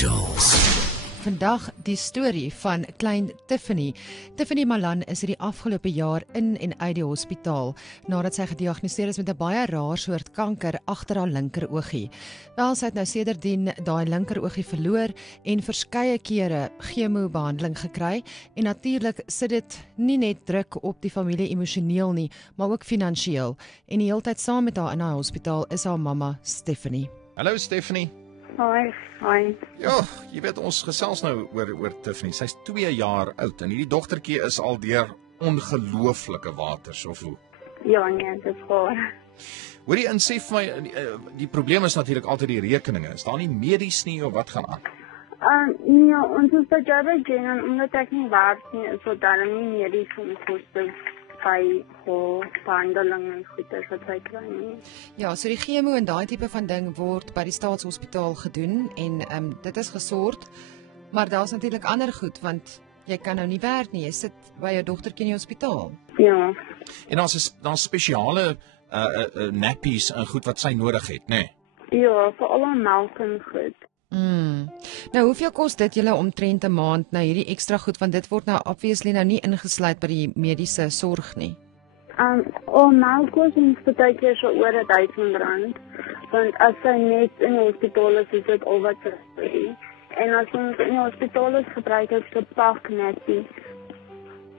Angels. Vandag die storie van klein Tiffany. Tiffany Malan is die afgelope jaar in en uit die hospitaal nadat sy gediagnoseer is met 'n baie raar soort kanker agter haar linkeroogie. Wel, sy het nou sedertdien daai linkeroogie verloor en verskeie kere chemobehandeling gekry en natuurlik sit dit nie net druk op die familie emosioneel nie, maar ook finansiëel. En die hele tyd saam met haar in haar hospitaal is haar mamma Stephanie. Hallo Stephanie. Hoi. Ja, jy weet ons gesels nou oor Tiffany. Sy's 2 jaar oud en hierdie dogtertjie is al deur ongelooflike waters of hoe. Ja, nee, dit is waar. Hoorie, en sê vir my, die probleem is natuurlik altyd die rekeninge. Is daar nie medies nie of wat gaan aan? Nee, ons is by Joburg Gen en omdat ek nie werk nie, is dit dan nie medies onkoste by behandeling en goeders wat sy kry nie. Ja, so die chemo en daai tipe van ding word by die staatshospitaal gedoen en dit is gesort, maar daar's natuurlik ander goed want jy kan nou nie werk nie, jy sit by jou dogtertjie in die hospitaal. Ja. En daar's spesiale nappies en goed wat sy nodig het, nê? Nee? Ja, vir al haar melk en goed. Nou, hoeveel kos dit julle omtrent 'n maand nou hierdie ekstra goed, want dit word nou obviously nou nie ingesluit by die mediese sorg nie. Melk kos ons baie keer so oor R1000, want as sy net in die hospitaal is dit al wat sy kry. En as ons in die hospitaal is, gebruik ek so pak netjies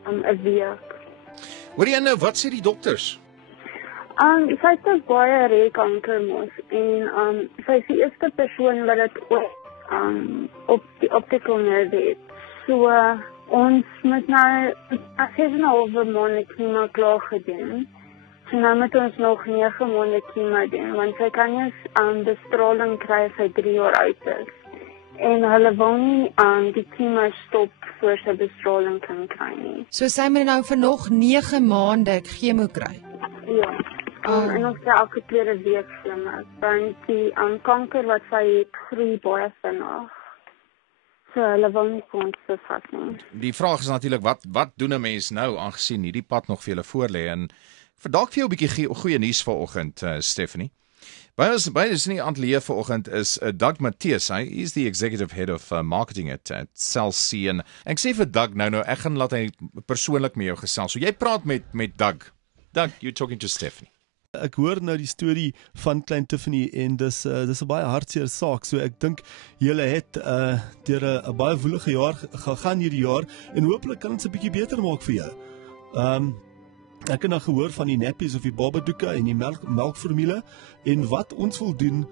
'n week. Hoorie, nou, wat sê die dokters? Sy het baie reekanker mos en sy is die eerste persoon wat dit op die optical nerve het. So ons moet nou 7,5 maande chemo klaar gedoen. So nou moet ons nog 9 maande chemo doen, want sy kan nie bestraling kry as sy 3 jaar oud is. En hulle wil nie die chemo stop voor sy bestraling kan kry nie. So sy moet nou vir nog 9 maande chemo kry. Ja. En ons kry elke tweede week chemo, want die kanker wat sy het, groei baie vinnig. So hulle wil nie vir ons bevat nie. Die vraag is natuurlik, wat doen 'n mens nou, aangesien hierdie pad nog vir julle voorlê? En vir dalk vir jou 'n bietjie goeie nuus vanoggend, Stephanie. By ons in die ateljee vanoggend is Doug Matthias. Hy is the executive head of marketing at Cell C. En ek sê vir Doug nou ek gaan laat hy persoonlik met jou gesels. So jy praat met Doug. Doug, you're talking to Stephanie. Ek hoor nou die storie van klein Tiffany en dis 'n baie hartseer saak. So ek dink julle het deur 'n baie woelige jaar gegaan hierdie jaar en hopelik kan dit 'n bietjie beter maak vir jou. Ek het nou gehoor van die nappies of die babadoeke en die melkformule en wat ons wil doen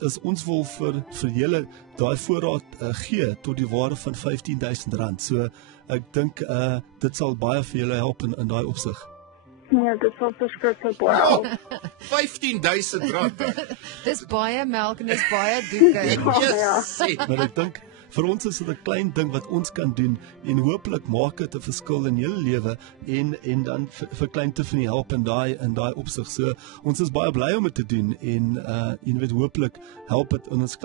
is ons wil vir julle daai voorraad gee tot die waarde van R15,000. So ek dink dit sal baie vir julle help in daai opsig. Nee, dit sal verskriklik baie. R15,000. Dis baie melk en dis baie doeke. Yes. Maar ek dink vir ons is dit 'n klein ding wat ons kan doen en hopelik maak dit 'n verskil in julle lewe en dan vir klein Tiffany help in daai opsig. So ons is baie bly om dit te doen en jy weet hopelik help dit in ons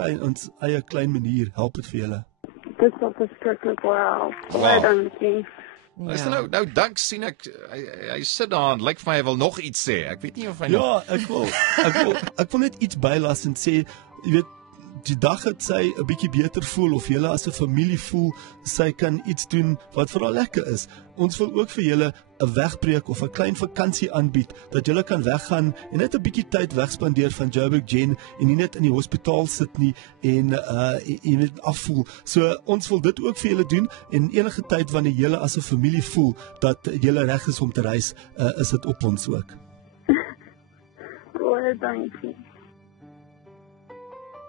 eie klein manier help dit vir julle. Dit sal verskriklik baie help. Wow. Dankie. Is nou Doug sien ek hy sit daar en lyk vir my hy wil nog iets sê. Ek weet nie of hy Ja, ek wil net iets bylas en sê, jy weet, die dag het sy 'n bietjie beter voel of julle as 'n familie voel, sy kan iets doen wat vir haar lekker is. Ons wil ook vir julle 'n wegbreek of 'n klein vakansie aanbied dat julle kan weggaan en net 'n bietjie tyd wegspandeer van Joburg Gen en nie net in die hospitaal sit nie en net afvoel. So ons wil dit ook vir julle doen en enige tyd wanneer julle as 'n familie voel dat julle reg is om te reis, is dit op ons ook. Baie dankie.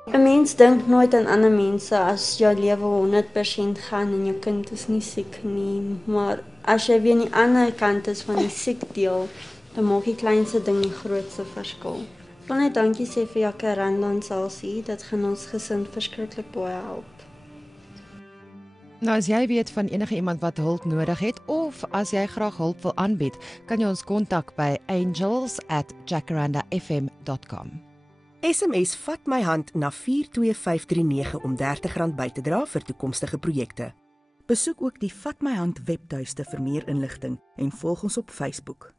'n Mens dink nooit aan ander mense as jou lewe 100% gaan en jou kind is nie siek nie, maar as jy weer aan die ander kant is van die siek deel, dan maak die kleinste ding die grootste verskil. Ek wil net dankie sê vir Jacaranda en Salsie, dit gaan ons gesin verskriklik baie help. Nou as jy weet van enige iemand wat hulp nodig het of as jy graag hulp wil aanbied, kan jy ons kontak by angels@jacarandafm.com. SMS vat my hand na 42539 om R30 by te dra vir toekomstige projekte. Besoek ook die Vat my hand webtuiste vir meer inligting en volg ons op Facebook.